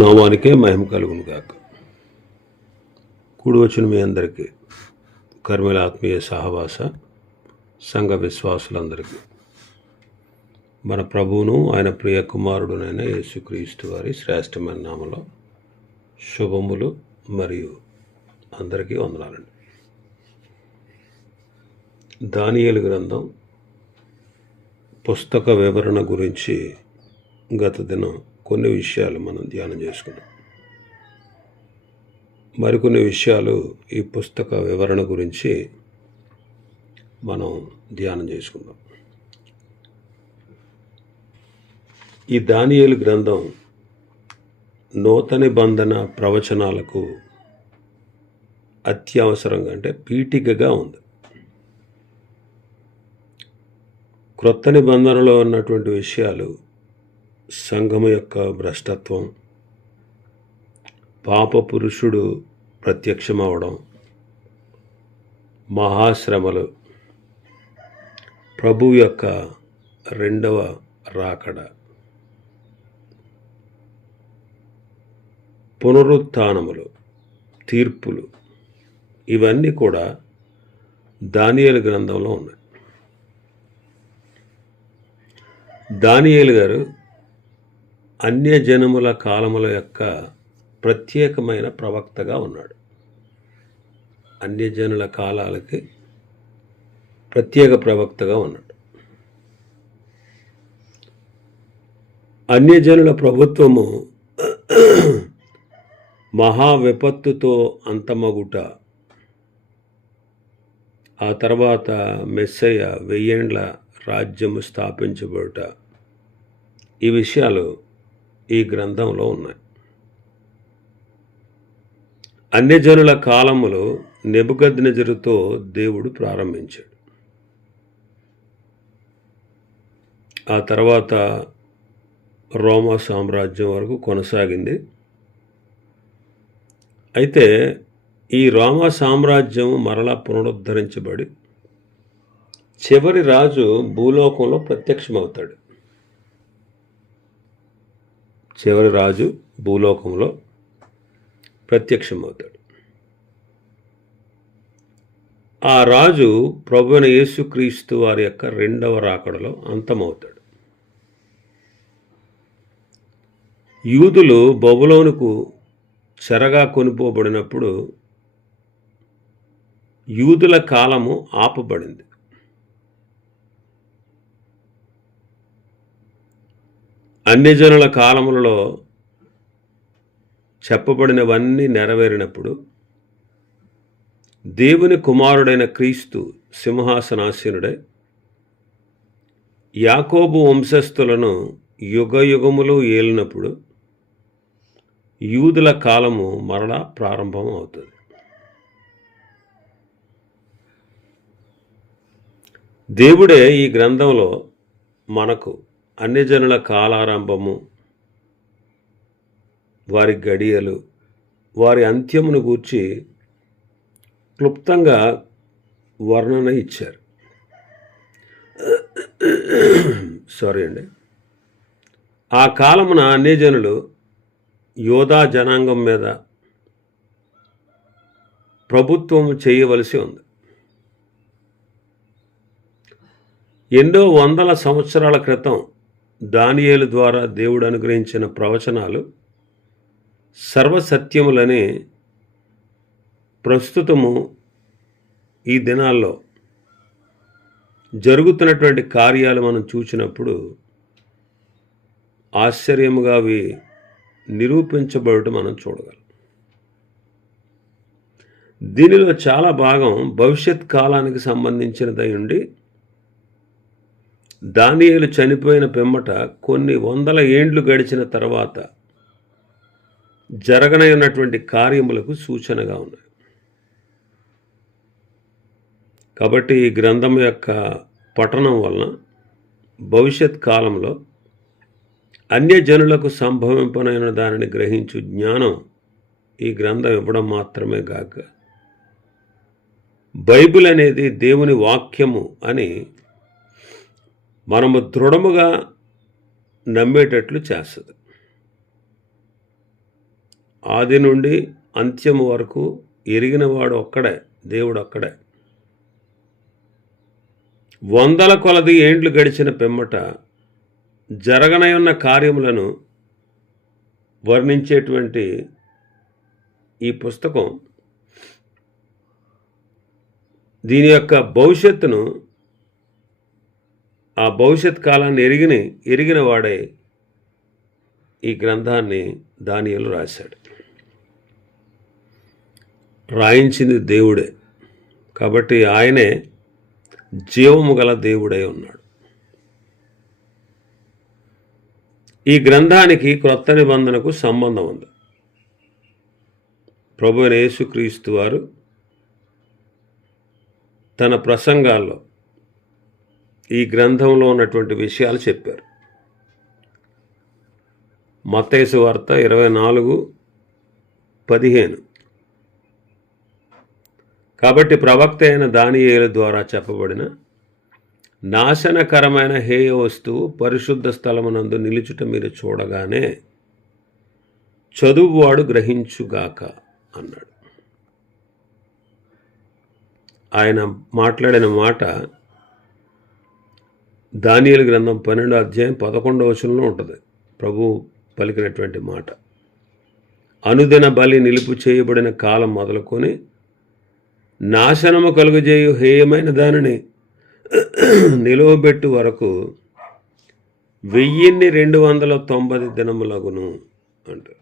నామానికే మహిమ కలుగును గాక. కూడి వచ్చిన మీ అందరికీ కర్మల ఆత్మీయ సహవాస సంఘ విశ్వాసులందరికీ మన ప్రభువును ఆయన ప్రియ కుమారుడునైన యేసుక్రీస్తు వారి శ్రేష్టమైన నామలో శుభములు మరియు అందరికీ వందనాలండి. దానియేలు గ్రంథం పుస్తక వివరణ గురించి గత దినం కొన్ని విషయాలు మనం ధ్యానం చేసుకున్నాం. మరికొన్ని విషయాలు ఈ పుస్తక వివరణ గురించి మనం ధ్యానం చేసుకుందాం. ఈ దానియేలు గ్రంథం నూతన నిబంధన ప్రవచనాలకు అత్యవసరంగా అంటే పీఠికగా ఉంది. క్రొత్త నిబంధనలో ఉన్నటువంటి విషయాలు సంఘము యొక్క భ్రష్టత్వం, పాప పురుషుడు ప్రత్యక్షమవడం, మహాశ్రమలు, ప్రభు యొక్క రెండవ రాకడ, పునరుత్థానములు, తీర్పులు, ఇవన్నీ కూడా దానియేలు గ్రంథంలో ఉన్నాయి. దానియేలు గారు అన్యజనముల కాలముల యొక్క ప్రత్యేకమైన ప్రవక్తగా ఉన్నాడు. అన్యజనుల కాలాలకి ప్రత్యేక ప్రవక్తగా ఉన్నాడు. అన్యజనుల ప్రభుత్వము మహా విపత్తుతో అంతమగుట, ఆ తర్వాత మెస్సయ్య 1000 ఏండ్ల రాజ్యము స్థాపించబడుట, ఈ విషయాలు ఈ గ్రంథంలో ఉన్నాయి. అన్యజనుల కాలములో నెబుకద్నెజరుతో దేవుడు ప్రారంభించాడు. ఆ తర్వాత రోమా సామ్రాజ్యం వరకు కొనసాగింది. అయితే ఈ రోమా సామ్రాజ్యం మరలా పునరుద్ధరించబడి చివరి రాజు భూలోకంలో ప్రత్యక్షమవుతాడు. చివరి రాజు భూలోకంలో ప్రత్యక్షమవుతాడు. ఆ రాజు ప్రభువైన యేసుక్రీస్తు వారి యొక్క రెండవ రాకడలో అంతమవుతాడు. యూదులు బబులోనుకు చెరగా కొనిపోబడినప్పుడు యూదుల కాలము ఆపబడింది. అన్యజనుల కాలములలో చెప్పబడినవన్నీ నెరవేరినప్పుడు దేవుని కుమారుడైన క్రీస్తు సింహాసనాసీనుడై యాకోబు వంశస్థులను యుగయుగములు ఏలినప్పుడు యూదుల కాలము మరలా ప్రారంభం అవుతుంది. దేవుడే ఈ గ్రంథంలో మనకు అన్యజనుల కాలారంభము, వారి గడియలు, వారి అంత్యమును గూర్చి క్లుప్తంగా వర్ణన ఇచ్చారు. ఆ కాలమున అన్యజనులు యోధా జనాంగం మీద ప్రభుత్వం చేయవలసి ఉంది. ఎన్నో వందల సంవత్సరాల క్రితం దానియేలు ద్వారా దేవుడు అనుగ్రహించిన ప్రవచనాలు సర్వసత్యములని ప్రస్తుతము ఈ దినాల్లో జరుగుతున్నటువంటి కార్యాలు మనం చూసినప్పుడు ఆశ్చర్యముగా అవి నిరూపించబడటం మనం చూడగలం. దీనిలో చాలా భాగం భవిష్యత్ కాలానికి సంబంధించినదై ఉండి దానియేలు చనిపోయిన పిమ్మట కొన్ని వందల ఏండ్లు గడిచిన తర్వాత జరగనైనటువంటి కార్యములకు సూచనగా ఉన్నాయి. కాబట్టి ఈ గ్రంథం యొక్క పఠనం వలన భవిష్యత్ కాలంలో అన్యజనులకు సంభవింపనైన దానిని గ్రహించు జ్ఞానం ఈ గ్రంథం ఇవ్వడం మాత్రమే కాక బైబిల్ అనేది దేవుని వాక్యము అని మనము దృఢముగా నమ్మేటట్లు చేస్తుంది. ఆది నుండి అంత్యము వరకు ఎరిగినవాడు ఒక్కడే, దేవుడు ఒక్కడే. వందల కొలది ఏండ్లు గడిచిన పిమ్మట జరగనయున్న కార్యములను వర్ణించేటువంటి ఈ పుస్తకం దీని యొక్క భవిష్యత్తును, ఆ భవిష్యత్ కాలాన్ని ఎరిగిన వాడే ఈ గ్రంథాన్ని దానియేలు రాశాడు. రాయించింది దేవుడే కాబట్టి ఆయనే జీవము గల దేవుడై ఉన్నాడు. ఈ గ్రంథానికి క్రొత్త నిబంధనకు సంబంధం ఉంది. ప్రభువైన యేసుక్రీస్తు వారు తన ప్రసంగాల్లో ఈ గ్రంథంలో ఉన్నటువంటి విషయాలు చెప్పారు. మత్తయి సువార్త 24:15. కాబట్టి ప్రవక్త అయిన దానియేలు ద్వారా చెప్పబడిన నాశనకరమైన హేయ వస్తువు పరిశుద్ధ స్థలమునందు నిలుచుట మీరు చూడగానే చదువువాడు గ్రహించుగాక అన్నాడు. ఆయన మాట్లాడిన మాట దానియేలు గ్రంథం 12:11 ఉంటుంది. ప్రభు పలికినటువంటి మాట. అనుదిన బలి నిలుపు చేయబడిన కాలం మొదలుకొని నాశనము కలుగజేయు హేయమైన దానిని నిలువబెట్టు వరకు 1290 దినములగును అంటారు.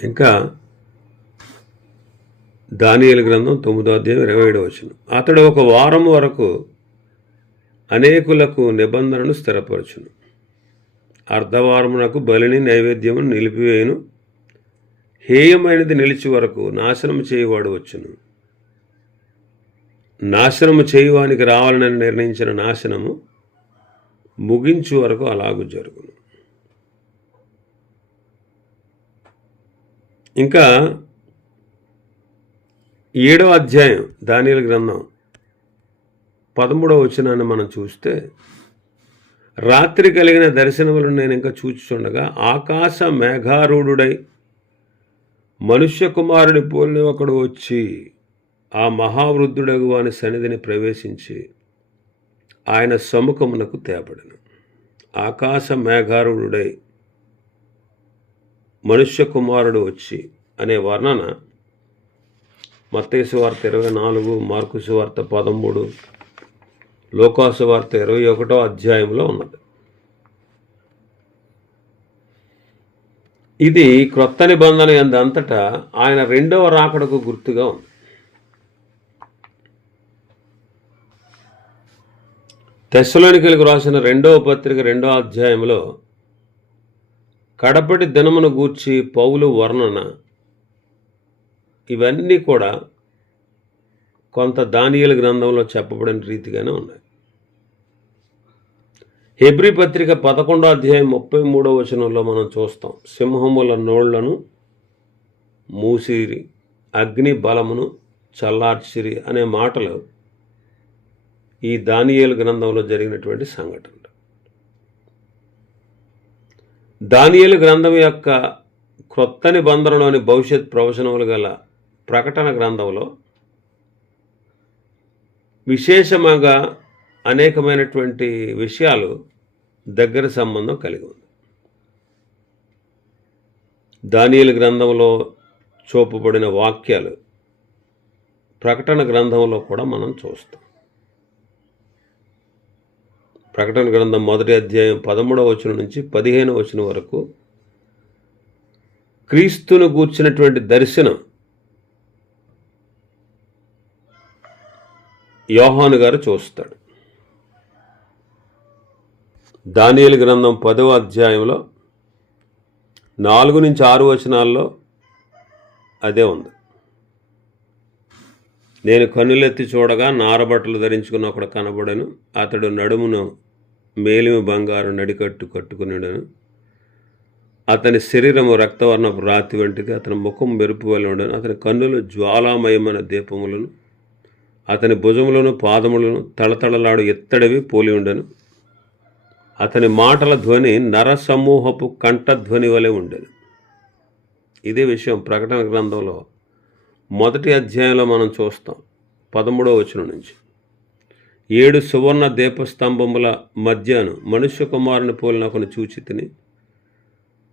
ఇంకా దానియేలు గ్రంథం 9:27. అతడు ఒక వారం వరకు అనేకులకు నిబంధనను స్థిరపరచును. అర్ధవారమునకు బలిని నైవేద్యమును నిలిపివేయును. హేయమైనది నిలిచి వరకు నాశనము చేయువాడు వచ్చును. నాశనము చేయువానికి రావాలని నిర్ణయించిన నాశనము ముగించు వరకు అలాగూ జరుగును. ఇంకా 7వ అధ్యాయం దానియేలు గ్రంథం 13వ వచనాన్ని మనం చూస్తే, రాత్రి కలిగిన దర్శనములను నేను ఇంకా చూచుచుండగా ఆకాశ మేఘారూఢుడై మనుష్య కుమారుని పోలిన ఒకడు వచ్చి ఆ మహావృద్ధుడగు వాని సన్నిధిని ప్రవేశించి ఆయన సముఖమునకు తేబడెను. ఆకాశ మేఘారూఢుడై మనుష్య కుమారుడు వచ్చి అనే వర్ణన మత్తయి సువార్త 24, మార్కు సువార్త 13, లూకా సువార్త 21వ అధ్యాయంలో ఉన్నది. ఇది క్రొత్త నిబంధన యందంతటా ఆయన రెండవ రాకడకు గుర్తుగా ఉంది. తెస్సలోనికీయులకు రాసిన 2వ పత్రిక 2వ అధ్యాయంలో కడపటి దినమును గూర్చి పౌలు వర్ణన ఇవన్నీ కూడా కొంత దానియేలు గ్రంథంలో చెప్పబడిన రీతిగానే ఉన్నాయి. హెబ్రీ పత్రిక 11వ అధ్యాయం 33వ వచనంలో మనం చూస్తాం, సింహముల నోళ్లను మూసిరి, అగ్ని బలమును చల్లార్చిరి అనే మాటలు ఈ దానియేలు గ్రంథంలో జరిగినటువంటి సంఘటన. దానియేలు గ్రంథం యొక్క క్రొత్త నిబంధనలోని భవిష్యత్ ప్రవచనములు గల ప్రకటన గ్రంథంలో విశేషంగా అనేకమైనటువంటి విషయాలు దగ్గర సంబంధం కలిగి ఉంది. దానియేలు గ్రంథంలో చూపబడిన వాక్యాలు ప్రకటన గ్రంథంలో కూడా మనం చూస్తాం. ప్రకటన గ్రంథం 1వ అధ్యాయం 13వ వచనం నుంచి 15వ వచనం వరకు క్రీస్తును గూర్చినటువంటి దర్శనం యోహాను గారు చూస్తాడు. దానియేలు గ్రంథం 10వ అధ్యాయంలో 4 నుంచి 6 వచనాల్లో అదే ఉంది. నేను కన్నులెత్తి చూడగా నారబట్టలు ధరించుకున్న ఒకడు కనబడను. అతడు నడుమును మేలిమి బంగారు నడికట్టు కట్టుకున్నాడను. అతని శరీరము రక్తవర్ణపు రాతి వంటిది. అతని ముఖం మెరుపు వలె ఉండను. అతని కన్నులు జ్వాలామయమైన దీపములను, అతని భుజములను పాదములను తళతళలాడు ఎత్తడివి పోలి ఉండెను. అతని మాటల ధ్వని నరసమూహపు కంఠధ్వని వలె ఉండెను. ఇదే విషయం ప్రకటన గ్రంథంలో 1వ అధ్యాయంలో మనం చూస్తాం. 13వ వచనం నుంచి 7 సువర్ణ దీపస్తంభముల మధ్యను మనుష్య కుమారుని పోలిన ఒకని చూచి తిని,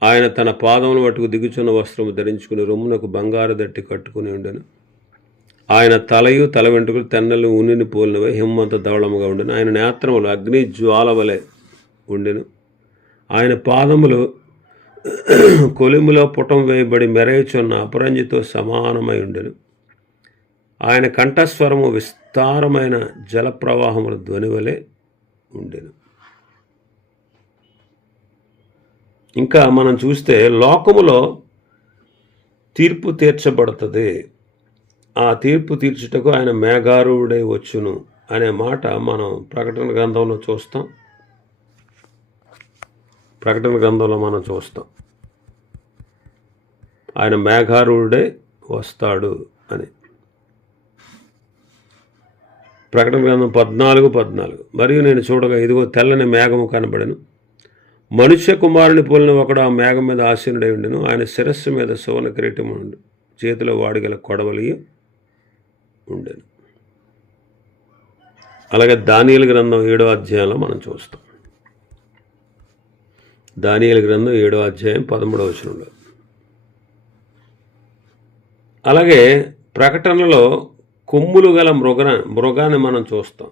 ఆయన తన పాదముల మట్టుకు దిగుచున్న వస్త్రము ధరించుకుని రొమ్మునకు బంగారు దట్టి కట్టుకుని ఉండెను. ఆయన తలయు తల వెంట్రుకలు తెన్నలు ఉనిని పోలినవై హిమ్మంత ధవళముగా ఉండెను. ఆయన నేత్రములు అగ్ని జ్వాల వలె ఉండెను. ఆయన పాదములు కొలిములో పుటం వేయబడి మెరయుచున్న అపరంజితో సమానమై ఉండెను. ఆయన కంఠస్వరము విస్తారమైన జలప్రవాహముల ధ్వని వలె ఉండెను. ఇంకా మనం చూస్తే లోకములో తీర్పు తీర్చబడుతుంది. ఆ తీర్పు తీర్చుటకు ఆయన మేఘారూఢుడై వచ్చును అనే మాట మనం ప్రకటన గ్రంథంలో చూస్తాం. ఆయన మేఘారూఢుడై వస్తాడు అని. ప్రకటన గ్రంథం 14:14 మరియు నేను చూడగా ఇదిగో తెల్లని మేఘము కనబడెను. మనుష్య కుమారుని పోలిన ఒకడు ఆ మేఘం మీద ఆసీనుడై ఉండెను. ఆయన శిరస్సు మీద సువర్ణ కిరీటము ఉండు, చేతిలో వాడిగల కొడవలి ఉండెను. అలాగే దానియేలు గ్రంథం 7వ అధ్యాయంలో మనం చూస్తాం. దానియేలు గ్రంథం 7వ అధ్యాయం 13వ వచనంలో. అలాగే ప్రకటనలో కొమ్ములు గల మృగాన్ని మనం చూస్తాం.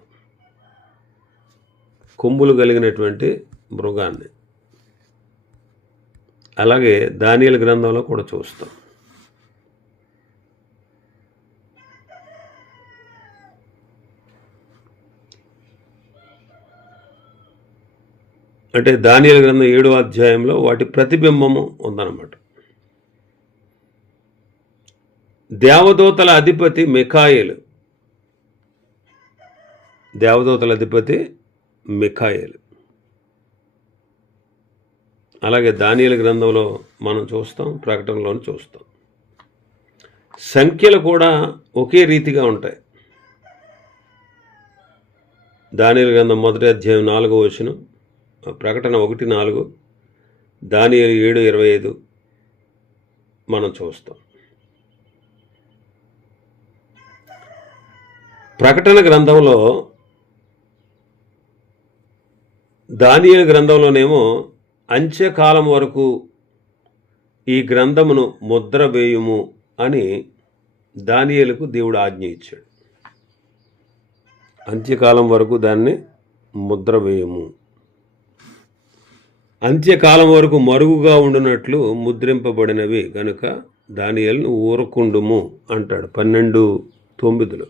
కొమ్ములు కలిగినటువంటి మృగాన్ని అలాగే దానియేలు గ్రంథంలో కూడా చూస్తాం. అంటే దానియేలు గ్రంథం 7వ అధ్యాయంలో వాటి ప్రతిబింబము ఉందన్నమాట. దేవదూతల అధిపతి మిఖాయేలు. అలాగే దానియేలు గ్రంథంలో మనం చూస్తాం, ప్రకటనలోని చూస్తాం. సంఖ్యలు కూడా ఒకే రీతిగా ఉంటాయి. దానియేలు గ్రంథం 1వ అధ్యాయం 4వ వచనం, ప్రకటన 1:4, దానియేలు 7:25 మనం చూస్తాం. ప్రకటన గ్రంథంలో దానియేలు గ్రంథంలోనేమో అంత్యకాలం వరకు ఈ గ్రంథమును ముద్ర వేయుము అని దానియేలుకు దేవుడు ఆజ్ఞ ఇచ్చాడు. అంత్యకాలం వరకు దాన్ని ముద్ర వేయము, అంత్యకాలం వరకు మరుగుగా ఉండునట్లు ముద్రింపబడినవి కనుక దానియేలును ఊరకుండుము అంటాడు 12:9.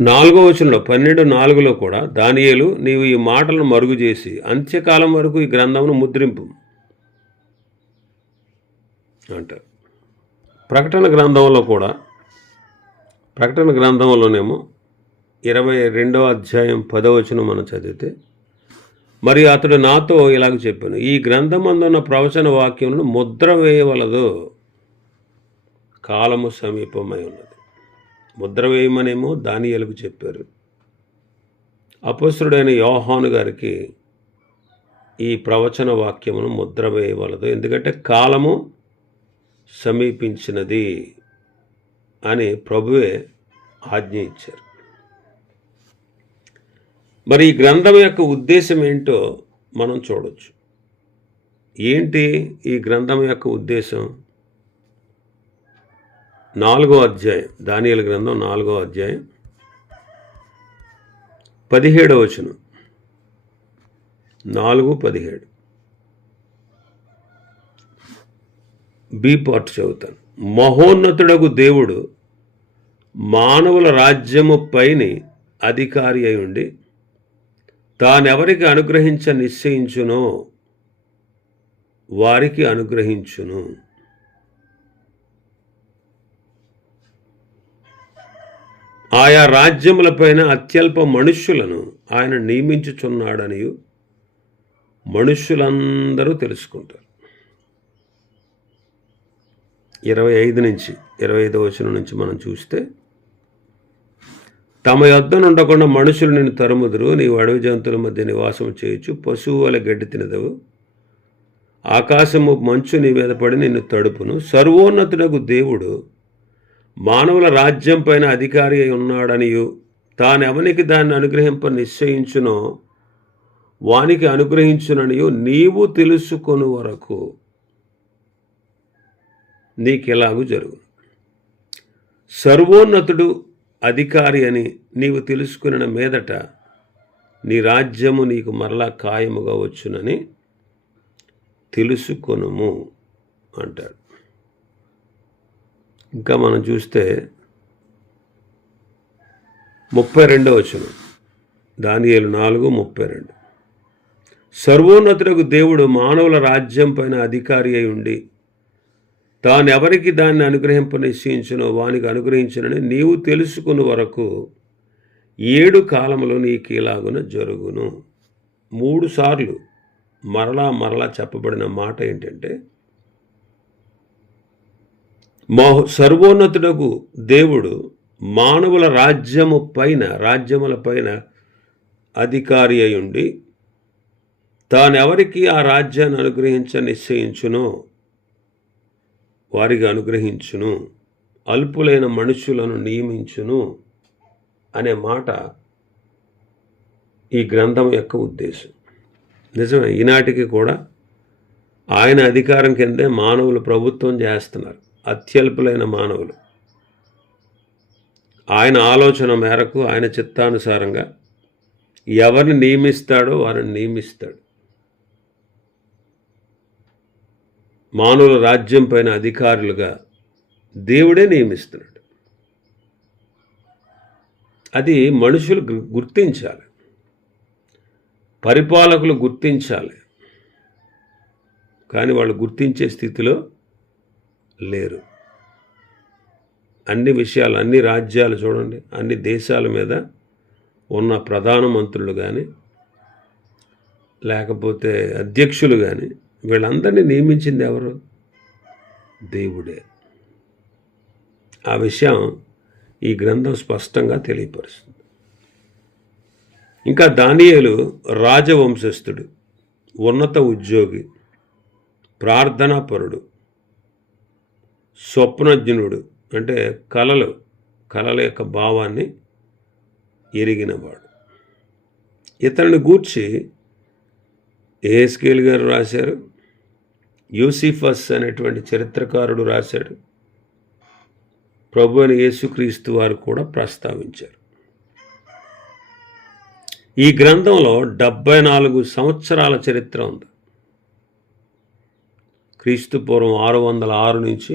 4వ వచనంలో 12:4లో కూడా దానియేలు నీవు ఈ మాటలను మరుగు చేసి అంత్యకాలం వరకు ఈ గ్రంథమును ముద్రింపు అంటారు. ప్రకటన గ్రంథంలోనేమో 22వ అధ్యాయం 10వ వచనం మనం చదివితే, మరి అతడు నాతో ఇలాగ చెప్పాను, ఈ గ్రంథమందున్న ప్రవచన వాక్యములను ముద్ర వేయవలదు, కాలము సమీపమై ఉన్నది. ముద్ర వేయమనేమో దానియేలుకు చెప్పారు. అపొస్తలుడైన యోహాను గారికి ఈ ప్రవచన వాక్యమును ముద్ర వేయవలదు, ఎందుకంటే కాలము సమీపించినది అని ప్రభువే ఆజ్ఞ ఇచ్చారు. మరి ఈ గ్రంథం యొక్క ఉద్దేశం ఏంటో మనం చూడవచ్చు. ఏంటి ఈ గ్రంథం యొక్క ఉద్దేశం? 4వ అధ్యాయం, దానియేలు గ్రంథం 4వ అధ్యాయం 17వ వచనం, 4:17 బి పార్ట్ చదువుతాను. మహోన్నతుడగు దేవుడు మానవుల రాజ్యము పైని అధికారి అయి ఉండి తానెవరికి అనుగ్రహించ నిశ్చయించునో వారికి అనుగ్రహించును. ఆయా రాజ్యములపైన అత్యల్ప మనుష్యులను ఆయన నియమించుచున్నాడనియు మనుష్యులందరూ తెలుసుకుంటారు. 25 వచనం నుంచి మనం చూస్తే, తమ యొద్ద నుండకుండా మనుషులు నిన్ను తరుముదురు, నీవు అడవి జంతువుల మధ్య నివాసం చేయొచ్చు, పశువు వలె గడ్డి తినదవు, ఆకాశము మంచు నీ మీద పడి నిన్ను తడుపును. సర్వోన్నతుడకు దేవుడు మానవుల రాజ్యం పైన అధికారి అయి ఉన్నాడనియు, తానెవనికి దాన్ని అనుగ్రహింప నిశ్చయించునో వానికి అనుగ్రహించుననియు నీవు తెలుసుకొను వరకు నీకెలాగూ జరుగు. సర్వోన్నతుడు అధికారి అని నీవు తెలుసుకున్న మీదట నీ రాజ్యము నీకు మరలా ఖాయముగా వచ్చునని తెలుసుకొనుము అంటాడు. ఇంకా మనం చూస్తే 32వ వచనం, దానియేలు 4:32. సర్వోన్నతుడకు దేవుడు మానవుల రాజ్యం పైన అధికారి అయి ఉండి, తాను ఎవరికి దాన్ని అనుగ్రహింప నిశ్చయించునో వానికి అనుగ్రహించునని నీవు తెలుసుకుని వరకు 7 కాలములు నీకు ఇలాగున జరుగును. 3 సార్లు మరలా చెప్పబడిన మాట ఏంటంటే, సర్వోన్నతుడకు దేవుడు మానవుల రాజ్యముల పైన అధికారి అయి ఉండి, తానెవరికి ఆ రాజ్యాన్ని అనుగ్రహించ నిశ్చయించునో వారికి అనుగ్రహించును, అల్పులైన మనుషులను నియమించును అనే మాట ఈ గ్రంథం యొక్క ఉద్దేశం. నిజమే, ఈనాటికి కూడా ఆయన అధికారం కిందే మానవులు ప్రభుత్వం చేస్తున్నారు. అత్యల్పులైన మానవులు ఆయన ఆలోచన మేరకు, ఆయన చిత్తానుసారంగా ఎవరిని నియమిస్తాడో వారిని నియమిస్తాడు. మానవుల రాజ్యం పైన అధికారులుగా దేవుడే నియమిస్తున్నాడు. అది మనుషులు గుర్తించాలి, పరిపాలకులు గుర్తించాలి. కానీ వాళ్ళు గుర్తించే స్థితిలో లేరు. అన్ని విషయాలు, అన్ని రాజ్యాలు చూడండి, అన్ని దేశాల మీద ఉన్న ప్రధానమంత్రులు కానీ లేకపోతే అధ్యక్షులు కానీ వీళ్ళందరినీ నియమించింది ఎవరు? దేవుడే. ఆ విషయం ఈ గ్రంథం స్పష్టంగా తెలియపరుస్తుంది. ఇంకా దానియేలు రాజవంశస్థుడు, ఉన్నత ఉద్యోగి, ప్రార్థనాపరుడు, స్వప్నజ్ఞుడు, అంటే కలల యొక్క భావాన్ని ఎరిగినవాడు. ఇతరుని గూర్చి ఎహెజ్కేలు గారు రాశారు, యూసిఫస్ అనేటువంటి చరిత్రకారుడు రాశాడు, ప్రభు అయిన యేసుక్రీస్తు వారు కూడా ప్రస్తావించారు. ఈ గ్రంథంలో 74 సంవత్సరాల చరిత్ర ఉంది. క్రీస్తు పూర్వం 606 నుంచి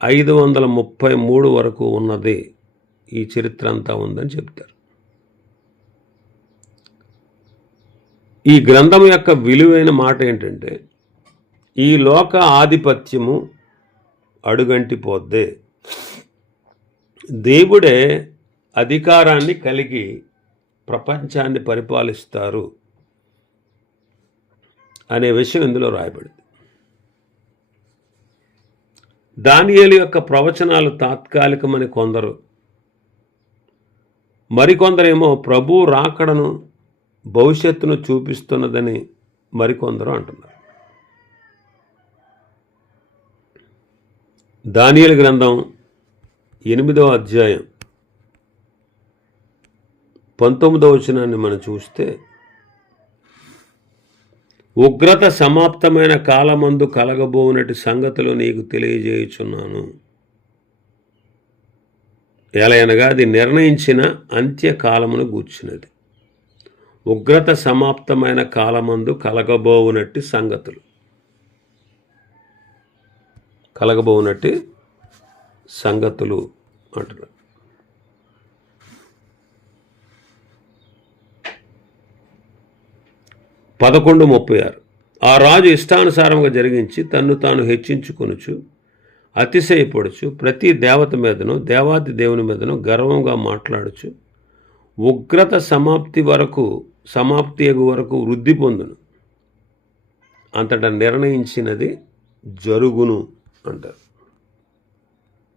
533 వరకు ఉన్నది ఈ చరిత్ర అంతా ఉందని చెప్తారు. ఈ గ్రంథం యొక్క విలువైన మాట ఏంటంటే, ఈ లోక ఆధిపత్యము అడుగంటిపోద్దే, దేవుడే అధికారాన్ని కలిగి ప్రపంచాన్ని పరిపాలిస్తారు అనే విషయం ఇందులో రాయబడింది. దానియేలు యొక్క ప్రవచనాలు తాత్కాలికమని కొందరు, మరికొందరేమో ప్రభు రాకడను భవిష్యత్తును చూపిస్తున్నదని మరికొందరు అంటున్నారు. దానియేలు గ్రంథం 8వ అధ్యాయం 19వ వచనాన్ని మనం చూస్తే, ఉగ్రత సమాప్తమైన కాలమందు కలగబోనటి సంగతులు నీకు తెలియజేయుచున్నాను. ఎలయనగా అది నిర్ణయించిన అంత్యకాలమును గూర్చినది. ఉగ్రత సమాప్తమైన కాలమందు కలగబోనట్టి సంగతులు, కలగబోనట్టి సంగతులు అంటున్నారు. పదకొండు 36. ఆ రాజు ఇష్టానుసారంగా జరిగించి తన్ను తాను హెచ్చించుకొనుచు అతిశయపడుచు ప్రతి దేవత మీదనో దేవాది దేవుని మీదనో గర్వంగా మాట్లాడుచు ఉగ్రత సమాప్తి వరకు వృద్ధి పొందును. అంతటా నిర్ణయించినది జరుగును అంటారు.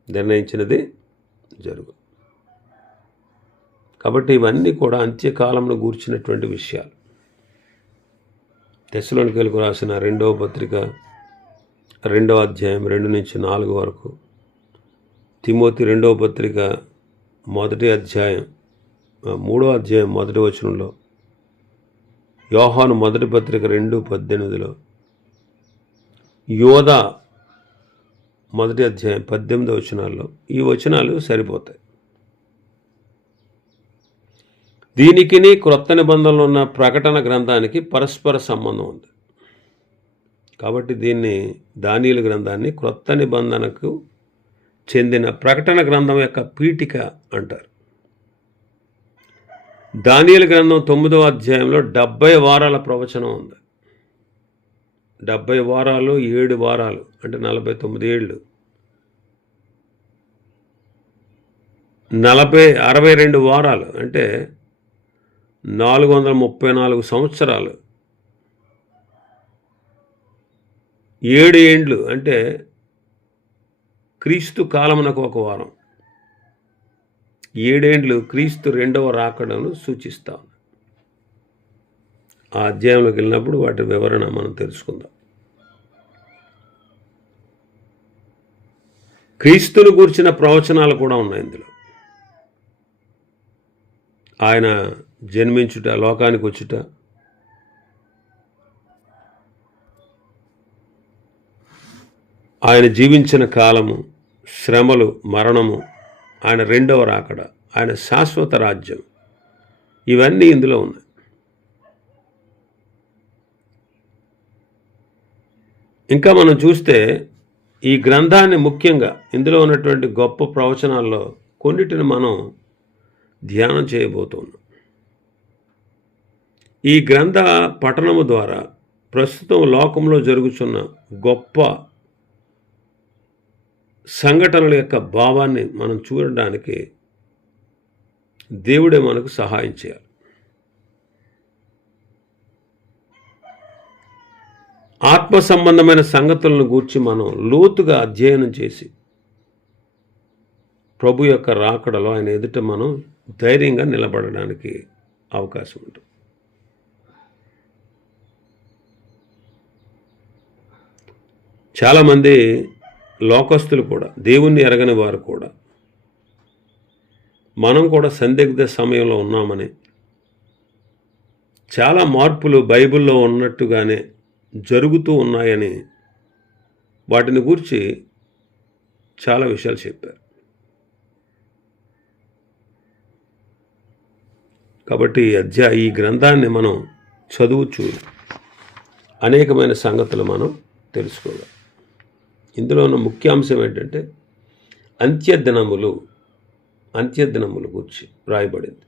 నిర్ణయించినది జరుగు. కాబట్టి ఇవన్నీ కూడా అంత్యకాలంలో గూర్చినటువంటి విషయాలు. తెస్సలోనికీయులకు రాసిన 2వ పత్రిక 2వ అధ్యాయం 2-4 వరకు, తిమోతి 2వ పత్రిక 1వ అధ్యాయం 3వ అధ్యాయం 1వ వచనంలో, యోహాను 1వ పత్రిక 2:18లో, యోధా 1వ అధ్యాయం 18వ వచనాల్లో ఈ వచనాలు సరిపోతాయి. దీనికిని క్రొత్త నిబంధనలో ఉన్న ప్రకటన గ్రంథానికి పరస్పర సంబంధం ఉంది. కాబట్టి దీన్ని దానియేలు గ్రంథాన్ని క్రొత్త నిబంధనకు చెందిన ప్రకటన గ్రంథం యొక్క పీఠిక అంటారు. దానియేలు గ్రంథం 9వ అధ్యాయంలో 70 వారాల ప్రవచనం ఉంది. 70 వారాలు 7 వారాలు అంటే 49 ఏళ్ళు, 62 వారాలు అంటే 434 సంవత్సరాలు, 7 ఏండ్లు అంటే క్రీస్తు కాలమునకు ఒక వారం, 7 ఏండ్లు క్రీస్తు రెండవ రాకడను సూచిస్తాం. ఆ అధ్యాయంలోకి వెళ్ళినప్పుడు వాటి వివరణ మనం తెలుసుకుందాం. క్రీస్తును గూర్చిన ప్రవచనాలు కూడా ఉన్నాయి ఇందులో. ఆయన జన్మించుట, లోకానికి వచ్చుట, ఆయన జీవించిన కాలము, శ్రమలు, మరణము, ఆయన రెండవ రాకడ, ఆయన శాశ్వత రాజ్యం, ఇవన్నీ ఇందులో ఉన్నాయి. ఇంకా మనం చూస్తే ఈ గ్రంథాన్ని ముఖ్యంగా ఇందులో ఉన్నటువంటి గొప్ప ప్రవచనాల్లో కొన్నిటిని మనం ధ్యానం చేయబోతున్నాం. ఈ గ్రంథ పఠనము ద్వారా ప్రస్తుతం లోకంలో జరుగుతున్న గొప్ప సంఘటనల యొక్క భావాన్ని మనం చూడడానికి దేవుడే మనకు సహాయం చేయాలి. ఆత్మ సంబంధమైన సంగతులను గూర్చి మనం లోతుగా అధ్యయనం చేసి ప్రభు యొక్క రాకడలో ఆయన ఎదుట మనం ధైర్యంగా నిలబడడానికి అవకాశం ఉంటుంది. చాలామంది లోకస్తులు కూడా, దేవుణ్ణి ఎరగని వారు కూడా, మనం కూడా సందిగ్ధ సమయంలో ఉన్నామని, చాలా మార్పులు బైబిల్లో ఉన్నట్టుగానే జరుగుతూ ఉన్నాయని, వాటిని గురించి చాలా విషయాలు చెప్పారు. కాబట్టి ఈ గ్రంథాన్ని మనం చదువుచూ అనేకమైన సంగతులు మనం తెలుసుకోవాలి. ఇందులో ఉన్న ముఖ్యాంశం ఏంటంటే అంత్యదినములు గురించి రాయబడింది.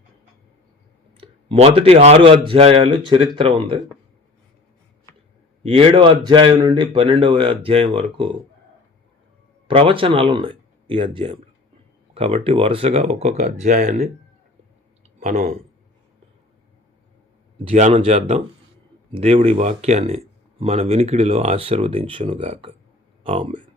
మొదటి 6 అధ్యాయాలు చరిత్ర ఉంది. 7వ అధ్యాయం నుండి 12వ అధ్యాయం వరకు ప్రవచనాలు ఉన్నాయి ఈ అధ్యాయంలో. కాబట్టి వరుసగా ఒక్కొక్క అధ్యాయాన్ని మనం ధ్యానం చేద్దాం. దేవుడి వాక్యాన్ని మన వినికిడిలో ఆశీర్వదించునుగాక. ఆమేన్.